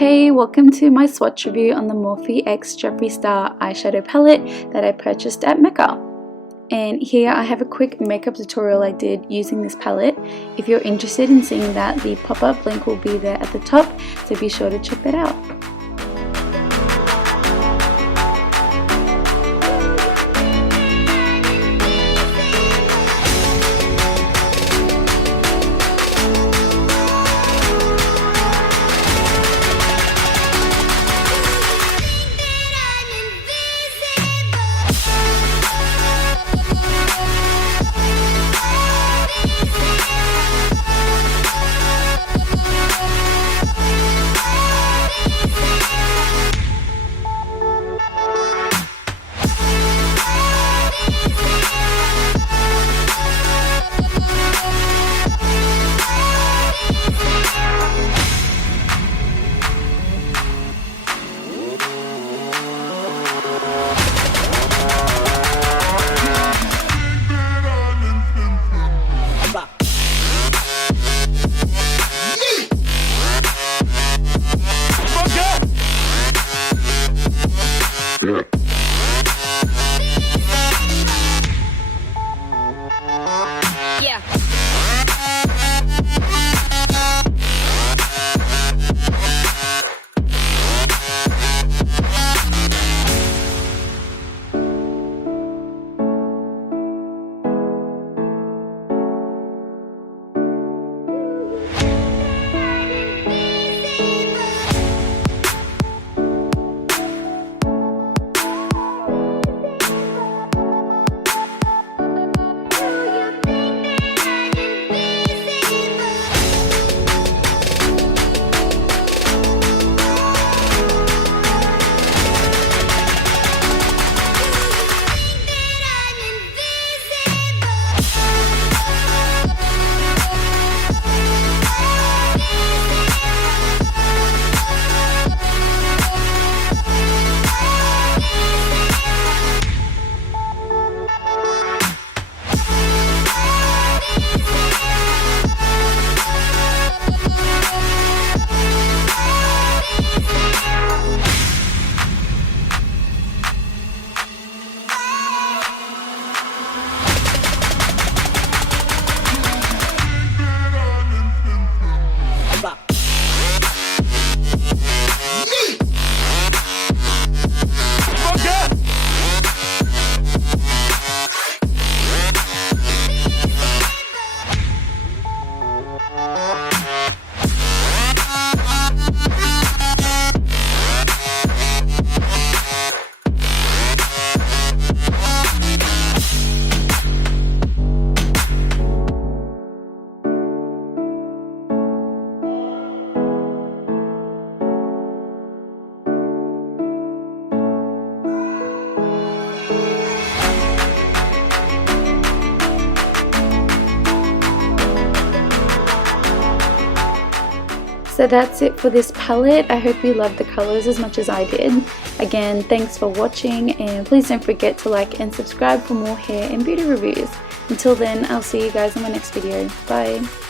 Hey, welcome to my swatch review on the Morphe X Jeffree Star eyeshadow palette that I purchased at Mecca. And here I have a quick makeup tutorial I did using this palette. If you're interested in seeing that, the pop-up link will be there at the top, so be sure to check that out. So that's it for this palette. I hope you loved the colors as much as I did. Again, thanks for watching, and please don't forget to like and subscribe for more hair and beauty reviews. Until then, I'll see you guys in my next video. Bye!